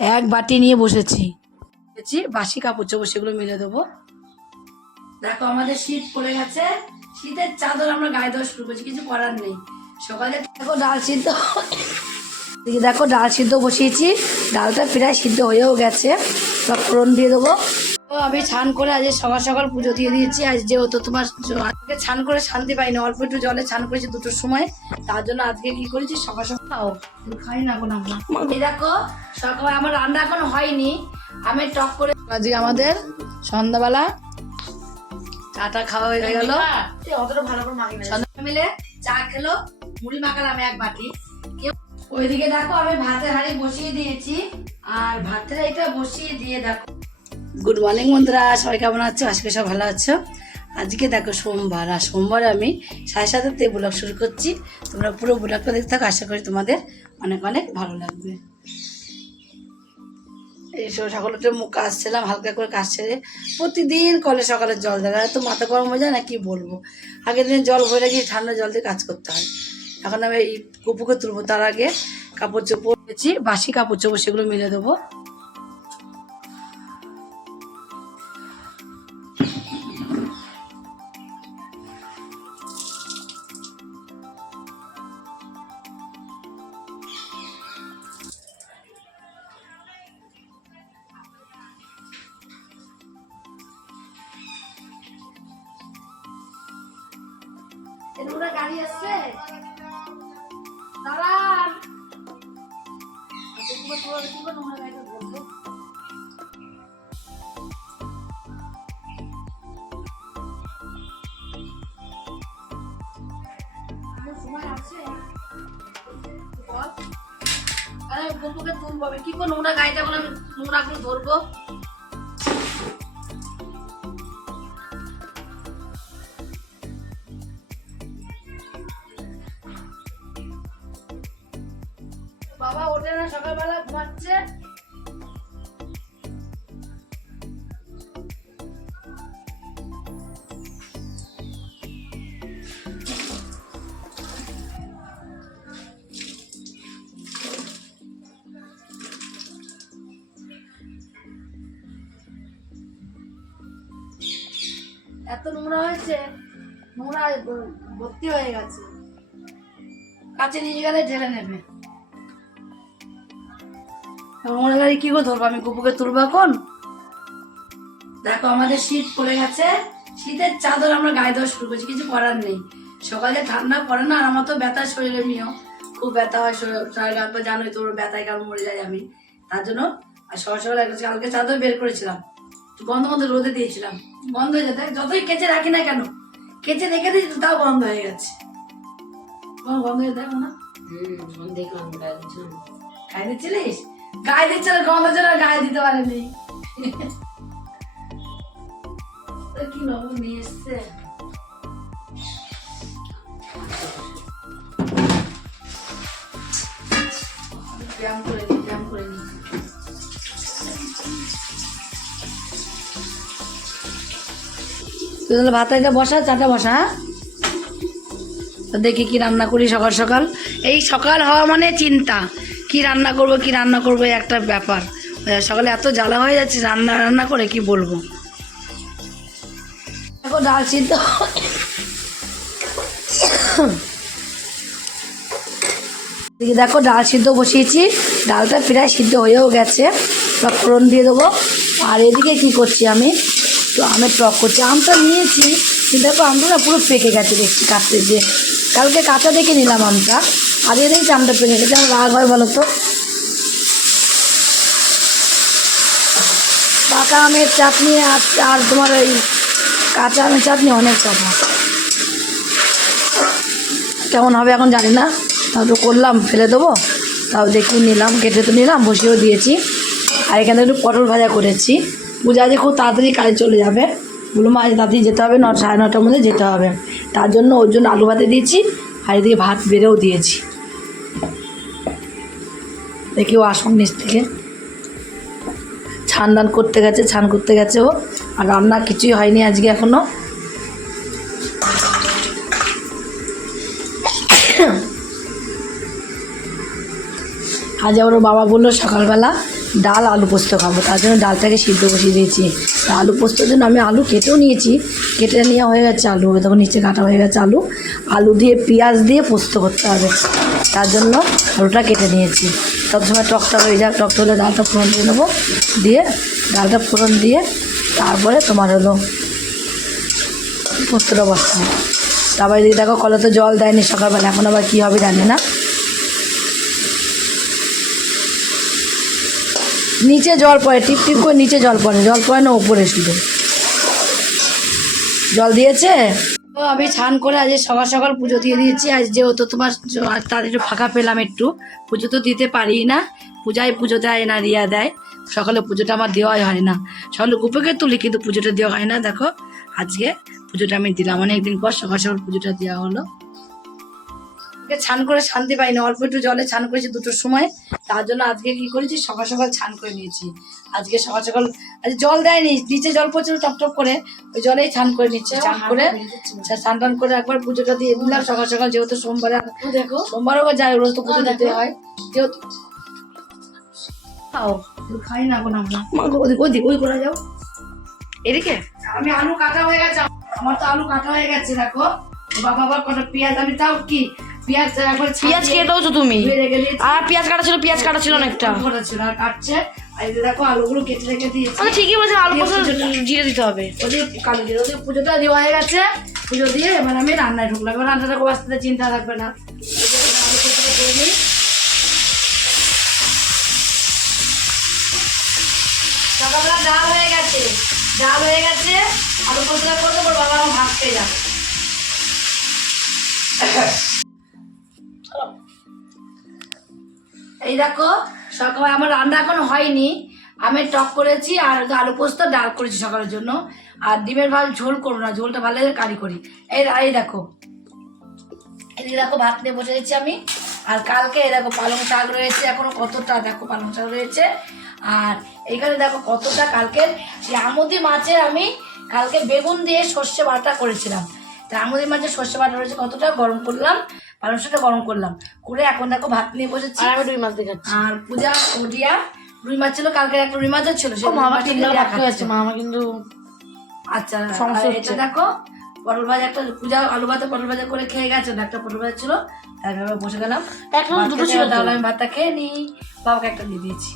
এক বাটি নিয়ে বসেছি। বাসি কাপড় চোপড় সেগুলো মেলে দেবো। দেখো আমাদের শীত পড়ে গেছে, শীতের চাদর আমরা গায়ে দেওয়া শুরু করছি, কিছু করার নেই। সকালে দেখো ডাল সিদ্ধ, দেখো ডাল সিদ্ধ বসিয়েছি, ডালটা প্রায় সিদ্ধ হয়েও গেছে। সব ফোড়ন দিয়ে দেবো। তো আমি স্নান করে আজ সকাল সকাল পুজো দিয়ে দিয়েছি। আজ যেহেতু তোমার আজকে স্নান করে শান্তি পাইনি, অল্প একটু জলে স্নান করেছি 2টোর সময়, তার জন্য আজকে কি করেছি সকাল সকাল খাই না এখন আমরা। এই দেখো সকাল আমার রান্না এখন হয়নি, আমি টক করে আজকে আমাদের সন্ধ্যাবেলা চাটা খাওয়া হয়ে গেল। অতটা ভালো করে মাখি না, সন্ধ্যা মিলে চা খেলো, মুড়ি মাখালাম এক বাটি। ওইদিকে দেখো আমি ভাতের হাঁড়ি বসিয়ে দিয়েছি, আর ভাতের হাঁড়িটা বসিয়ে দিয়ে দেখো। গুড মর্নিং বন্ধুরা, সবাই কেমন আছো? আজকে সব ভালো আছো? আজকে দেখো সোমবার, আর সোমবারে আমি 7:30 ব্লগ শুরু করছি। তোমরা পুরো ব্লগটা দেখতে থাকো, আশা করি তোমাদের অনেক অনেক ভালো লাগবে। এই সকালে মুখ কাশছিলাম, হালকা করে কাজ ছেড়ে। প্রতিদিন কলে সকালে জল দেয়, এত মাথা গরম হয়ে যায় না কি বলবো। আগের দিন জল ভরে গিয়ে ঠান্ডা জল দিয়ে কাজ করতে হয়। এখন আমি এই কুপুকে তুলবো, তার আগে কাপড় চোপড় পেয়েছি, বাসি কাপড় চোপড় সেগুলো মেলে দেবো। গাড়ি আসছে, দাঁড়ান। কি করে নোংরা গাড়িটা করে আমি নোংরা গুলো ধরবো? বাবা ওঠে না, সকালবেলা ঘুমাচ্ছে। এত নোংরা হয়েছে, নোংরা ভর্তি হয়ে গেছে, কাছে নিয়ে গেলে ঢেলে নেবে। নোংরা গাড়ি কি করে ধরবো? আমি কুপুকে তুলবো এখন। দেখো আমাদের শীত পড়ে গেছে, শীতের চাদর আমরা গায়ে দেওয়া শুরু করছি, কিছু করার নেই। সকালে ঠান্ডা পড়ে না, আর আমার তো ব্যথা, শরীরে নিয়েও খুব ব্যথা হয়, শরীরে একবার জানোই তোর ব্যথায় কারণ মরে যায় আমি, তার জন্য। আর সকাল সকাল কালকে চাদর বের করেছিলাম, বন্ধ বন্ধ রোদে দিয়েছিলাম, বন্ধ হয়ে যেত। যতই কেচে রাখি না কেন, কেচে রেখে দিয়েছি তাও বন্ধ হয়ে গেছে। বন্ধ হয়ে দেখো না, দেখলাম গায়ে দিচ্ছিলিস, গায়ে দিচ্ছিল গন্ধ জন্য গায়ে দিতে পারেনি। কি নবু নিয়ে এসছে, ব্যায়াম করে নি, ব্যায়াম করে নি। তুই ভাতটা বসা, চাটা বসা। হ্যাঁ, দেখি কি রান্না করি সকাল সকাল। এই সকাল হওয়া মানে চিন্তা, কি রান্না করব কি রান্না করবো, একটা ব্যাপার। সকালে এত জ্বালা হয়ে যাচ্ছে রান্না রান্না করে কি বলবো। দেখো ডাল সিদ্ধ, দেখো ডাল সিদ্ধ বসিয়েছি, ডালটা প্রায় সিদ্ধ হয়েও গেছে। সব ফোড়ন দিয়ে দেবো। আর এদিকে কি করছি আমি, তো আমের টক করছি। আমটা নিয়েছি, কিন্তু দেখো আমটা না পুরো পেকে গেছে, দেখছি কাটতে যে কালকে কাঁচা দেখে নিলাম আমটা, আর দেখছি আমটা পেকে গেছে। আমার রাগ হয় বলো তো। পাকা আমের চাটনি আর তোমার ওই কাঁচা আমের চাটনি অনেক কথা। কেমন হবে এখন জানি না, তাও তো করলাম, ফেলে দেবো, তাও দেখি নিলাম, কেটে তো নিলাম, বসিয়েও দিয়েছি। আর এখানে একটু পটল ভাজা করেছি। পূজা যে খুব তাড়াতাড়ি কাজে চলে যাবে, বললাম আজ তাড়াতাড়ি যেতে হবে, 9:30-9টার মধ্যে যেতে হবে, তার জন্য ওর জন্য আলু ভাতে দিয়েছি, আর এদিকে ভাত বেড়েও দিয়েছি। দেখি ও আসুন নিচ থেকে, স্নান করতে গেছে ও। আর রান্না কিছুই হয়নি আজকে এখনো। আজ আবার ওর বাবা বললো সকালবেলা ডাল আলু পোস্ত খাবো, তার জন্য ডালটাকে সিদ্ধ বসিয়ে দিয়েছি। আলু পোস্তর জন্য আমি আলু কেটেও নিয়েছি, কেটে নেওয়া হয়ে গেছে আলু, তখন নিচে কাটা হয়ে গেছে আলু। আলু দিয়ে পেঁয়াজ দিয়ে পোস্ত করতে হবে, তার জন্য আলুটা কেটে নিয়েছি। তত সময় টকটা হয়ে যাক, টকটা হলে ডালটা ফোড়ন দিয়ে নেবো, দিয়ে ডালটা ফোড়ন দিয়ে তারপরে তোমার হলো পোস্তটা বসছে। তারপরে দিদি দেখো কলে তো জল দেয়নি সকালবেলা, এখন আবার কী হবে জানি না। নিচে জল পড়ে, টিপ টিপ করে নিচে জল পড়ে না ওপরে শুধু। জল দিয়েছে তো আমি স্নান করে আজ সকাল সকাল পুজো দিয়ে দিয়েছি। আজ যেহেতু তোমার তার একটু ফাঁকা পেলাম, একটু পুজো তো দিতে পারি না, পুজো দেয় না, রিয়া দেয়। সকালে পুজোটা আমার দেওয়াই হয় না, সকালে গুপেকে তুলি কিন্তু পুজোটা দেওয়া হয় না। দেখো আজকে পুজোটা আমি দিলাম, অনেকদিন পর সকাল সকাল পুজোটা দেওয়া হলো। স্নান করে শান্তি পাই না, অল্প একটু জলে স্নান করেছি 2টোর সময়, তার জন্য আজকে কি করেছি সকাল সকাল স্নান করে নিয়েছি। আজকে সকাল সকাল আজ জল দেয়নি, নিচে জল পড়ছিল টপ টপ করে, ওই জলেই স্নান করে নিচ্ছি। স্নান করে স্নান টান করে একবার পুজোটা দিয়ে দিলাম সকাল সকাল, যেহেতু সোমবারে, দেখো সোমবারও যায়, রোজ তো পুজো দিতে হয় যেহেতু। খাই না এখন আমরা, ওদিক ওই করে যাও এদিকে। আমি আলু কাটা হয়ে গেছে, আমার তো আলু কাটা হয়ে গেছে। দেখো বাবা আবার কটা পেঁয়াজ, আমি তাও কি পেঁয়াজ কেটেও তো তুমি, আর পেঁয়াজ কাটা ছিল অনেকটা ছিল, আর কাটছে। আর দেখো আলুগুলো কেটে রেখে দিয়েছি। ঠিকই বলছেন, আলু জিরে দিতে হবে, ওদের কালো জিরে। ওদের পুজোটা দেওয়া হয়ে গেছে, পুজো দিয়ে এবার আমি রান্নায় ঢুকলাম। এবার রান্নাটা বাঁচতে চিন্তা থাকবে না। সকালবেলা ডাল হয়ে গেছে, আলু পোস্ত করতে পারবো, বাবা আমার ভাত খেয়ে যাবে। এই দেখো সকাল আমার রান্না এখন হয়নি, আমি টক করেছি আর আলু পোস্ত ডাল করেছি সকালের জন্য। আর ডিমের ভাত ঝোল করবো না, ঝোলটা ভালো কারি করি। এই দেখো ভাত নিয়ে বসে গেছি আমি। আর কালকে এই দেখো পালং শাক রয়েছে, এখনো কতটা দেখো পালং শাক রয়েছে। আর এইখানে দেখো কতটা কালকের আমুদি মাছের আমি কালকে বেগুন দিয়ে সর্ষে বাটা করেছিলাম। তা আমুদি মাছের সর্ষে বাটা রয়েছে, কতটা গরম করলাম, পালং শাকটা গরম করলাম করে এখন দেখো ভাত নিয়ে বসেছি। আর রুই মাছ দেখাচ্ছি। আর পূজা ওডিয়া রুই মাছ ছিল, কালকে একটা রুই মাছও ছিল, মামা কিন্তু আচ্ছা এটা দেখো পটল ভাজা, একটা পূজা আলু ভাজা পটল ভাজা করে খেয়ে গেছে, একটা পটল ভাজা ছিল, তারপরে বসে গেলাম। এখন দুটো ছিল, তাহলে আমি ভাতটা খেয়ে নিই, বাবাকে একটা দিয়ে দিয়েছি।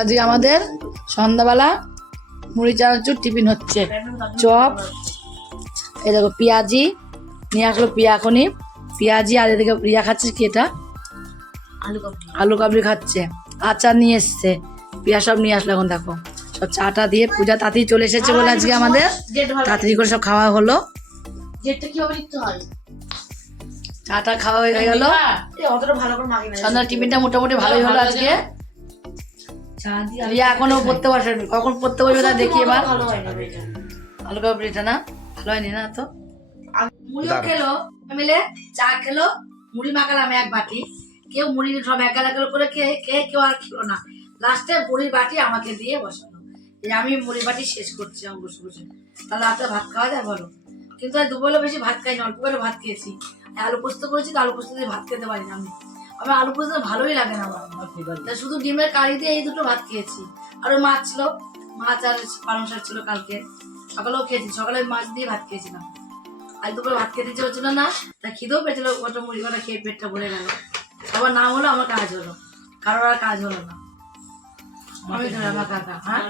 আজকে আমাদের সন্ধ্যাবেলা মুড়ি চানাচুর টিফিন হচ্ছে, চপ, এই দেখো পেঁয়াজি নিয়ে আসলো, পেঁয়াজি। আর এদিকে রিয়া খাচ্ছে কি এটা আলু কাবলি খাচ্ছে, আচার নিয়ে এসছে, পেঁয়াজ সব নিয়ে আসলো। এখন দেখো সব চাটা দিয়ে পূজা তাড়াতাড়ি চলে এসেছে বলে আজকে আমাদের তাড়াতাড়ি করে সব খাওয়া হলো। চাটা খাওয়া হয়ে গেল, সন্ধ্যার টিফিনটা মোটামুটি ভালোই হলো আজকে। রিয়া এখনো পড়তে বসেনি, কখন পড়তে বসবে তা দেখি এবার। আলু কাবলিটা না ভালো হয়নি না তো। মুড়িও খেলো, মিলে চা খেলো, মুড়ি মাখালাম এক বাটি, কেউ মুড়ি সব এক গালা করে খেয়ে কেউ আর খেলো না। লাস্টে মুড়ির বাটি আমাকে দিয়ে বসালো, আমি মুড়ির বাটি শেষ করছি আমি বসে বসে। তাহলে রাতে ভাত খাওয়া যায় বলো, কিন্তু আর দুবেলা বেশি ভাত খাইনি, অল্প করে ভাত খেয়েছি। আলু পোস্ত করেছি তো আলু পোস্ত দিয়ে ভাত খেতে পারি না আমি, আমার আলু পোস্ত ভালোই লাগে না আমার, শুধু ডিমের কারি দিয়ে এই দুটো ভাত খেয়েছি। আর ওই মাছ ছিল, মাছ আর পালং শাক ছিল কালকে, সকালেও খেয়েছি, সকালে মাছ দিয়ে ভাত খেয়েছিলাম। আর দুপুরে ভাত খেতে ইচ্ছে হচ্ছিল না, তা খিদেও পেয়েছিল, কত মুড়ি কটা খেয়ে পেটটা ভরে গেল। আবার নাম হলো আমার কাজ হলো, কারোর আর কাজ হলো না। আমি খেলাম একা একা, হ্যাঁ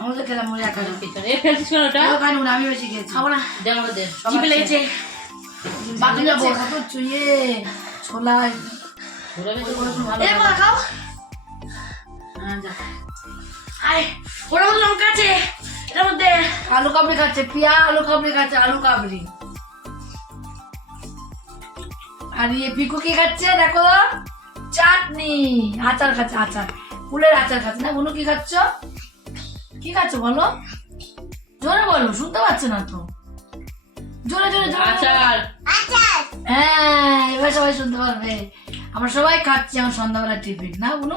আমি তো খেলাম মুড়ি একা একা, আমি বেশি খেয়েছি। কত চুইয়ে ছোলায় আলু কাবলি খাচ্ছে, আলু কাবলি খাচ্ছে, আলু কাবলি। আর ইয়ে পিকু কি খাচ্ছে দেখো, চাটনি, আচার খাচ্ছে, আচার ফুলের আচার খাচ্ছে না। বুনু কি খাচ্ছ, কি খাচ্ছ বলো, জোরে বলো, শুনতে পাচ্ছে না তো, জোরে জোরে আচার। হ্যাঁ এবার সবাই শুনতে পারবে, আমরা সবাই খাচ্ছি আমার সন্ধ্যাবেলা টিফিন না বুনু।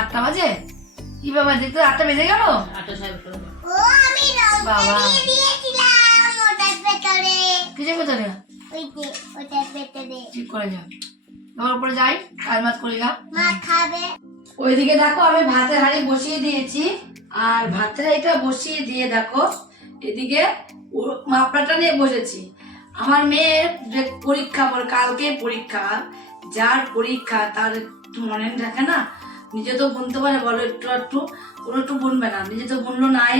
8টা বাজে, কি ব্যাপার দেখতে 8টা বেজে গেল। বাবা কিসের ভেতরে ঠিক করে যাও, এবার উপরে যাই, কাজ মাছ করে গা। মা খাবে। ওইদিকে দেখো আমি ভাতের হাঁড়ি বসিয়ে দিয়েছি, আর ভাতের হাঁড়িটা বসিয়ে দিয়ে দেখো এদিকে মাপড়াটা নিয়ে বসেছি। আমার মেয়ের যে পরীক্ষা বল, কালকে পরীক্ষা, যার পরীক্ষা তার একটু মনে রাখে না, নিজে তো বুনতে পারে বলো, একটু একটু কোনো একটু বুনবে না, নিজে তো বুনলো নাই,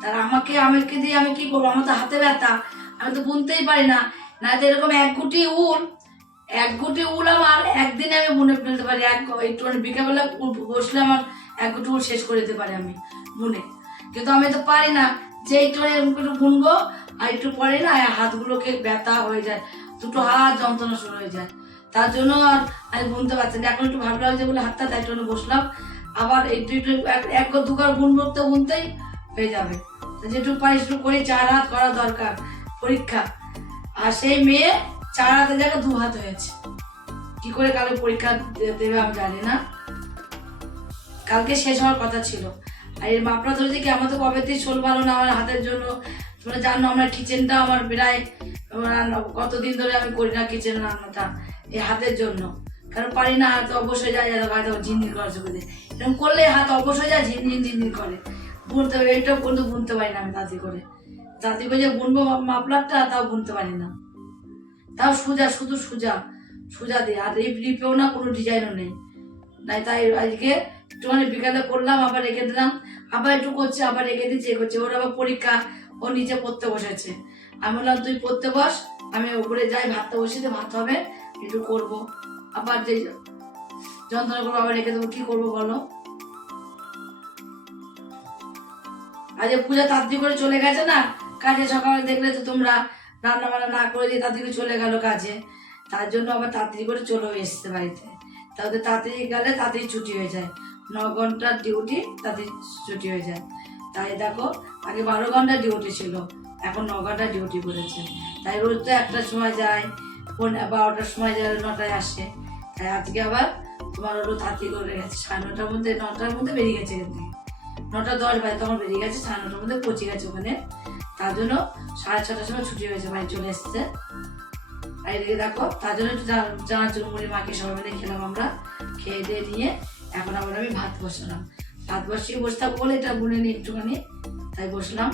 তার আমাকে দিয়ে আমি কি করবো? আমার তো হাতে ব্যথা, আমি তো বুনতেই পারি না। না তো এরকম এক গুটি উল আমার একদিনে আমি বুনে ফেলতে পারি, একটু বিকেলবেলা বসলে আমার এক গুটি উল শেষ করে দিতে পারি আমি বুনে, কিন্তু আমি তো পারি না যে একটু একটু বুনবো আর একটু পরে না হাতগুলোকে ব্যথা হয়ে যায়, দুটো হাত যন্ত্রণা শুরু হয়ে যায়, তার জন্য আর আমি বুনতে পারছি না। এখন একটু ভালো লাগছে বলে হাতটা তাই একটু বসলাম, আবার একটু একটু এক দুবার বুনবো তো বুনতেই হয়ে যাবে, যেটুকু পারি একটু করি, 4 হাত করা দরকার পরীক্ষা। আর সেই মেয়ে 4 হাতের জায়গায় 2 হাত হয়েছে, কি করে কালকে পরীক্ষা দেবে আমি জানি না, কালকে শেষ হওয়ার কথা ছিল। আর এর মাপড়া ধরেছে কি, আমার তো কবেতেই শোল ভালো না আমার হাতের জন্য, তোমরা জানো আমার কিচেনটা আমার প্রায় কতদিন ধরে আমি করি না কিচেন রান্নাটা এই হাতের জন্য, কারণ পারি না, হাত অবশ্যই যায়, ঝিনঝিন করে চোখে, এরকম করলে হাত অবশ্যই যায় ঝিনঝিন করে, বুনতে হবে এইটাও কিন্তু বুনতে পারি না আমি তাঁতি করে যে বুনবো মাপলারটা, তাও বুনতে পারি না, তাও শুধু সোজা দিয়ে, আর রিপেও না, কোনো ডিজাইনও নেই নাই। তাই আজকে একটুখানি বিকালে করলাম, আবার রেখে দিলাম, আবার একটু করছে, আবার রেখে দিচ্ছে, করছে, ওর আবার পরীক্ষা, ও নিচে পড়তে বসেছে। আমি বললাম তুই পড়তে বস, আমি উপরে যাই, ভাতটা বসিয়ে ভাত হবে একটু করবো, আবার যে যন্ত্রণা করবো আবার রেখে দেবো, কি করবো বলো? আজ পূজা তাড়াতাড়ি করে চলে গেছে না কাজে, সকালে দেখলে তো তোমরা রান্না বান্না না করে দিয়ে তাড়াতাড়ি চলে গেল কাজে, তার জন্য আবার তাড়াতাড়ি করে চলেও এসছে বাড়িতে, তাদের তাড়াতাড়ি গেলে তাড়াতাড়ি ছুটি হয়ে যায়, 9 ঘন্টার ডিউটি, তাড়াতাড়ি ছুটি হয়ে যায়। তাই দেখো আগে 12 ঘন্টার ডিউটি ছিল, এখন 9 ঘন্টার ডিউটি করেছে, তাই রোজ তো 1টার সময় যায়, 12টার সময় যায়, 9টায় আসে, তাই আজকে আবার তোমার ওরও তাড়াতাড়ি করে গেছে, 9:30টার মধ্যে 9টার মধ্যে বেরিয়ে গেছে, কিন্তু 9:10 বাজে তখন বেরিয়ে গেছে, 9:30টার মধ্যে পৌঁছে গেছে ওখানে, তার জন্য 6:30টার সময় ছুটি হয়েছে, বাড়ি চলে এসছে। আর এদিকে দেখো তার জন্য একটু চানাচুর মুড়ি মাকে সবাই মিলে খেলাম আমরা, খেয়ে দিয়ে নিয়ে এখন আবার আমি ভাত বসালাম, ভাত বসিয়ে বসে থাকবো বলে এটা বুনে নিই একটুখানি, তাই বসলাম।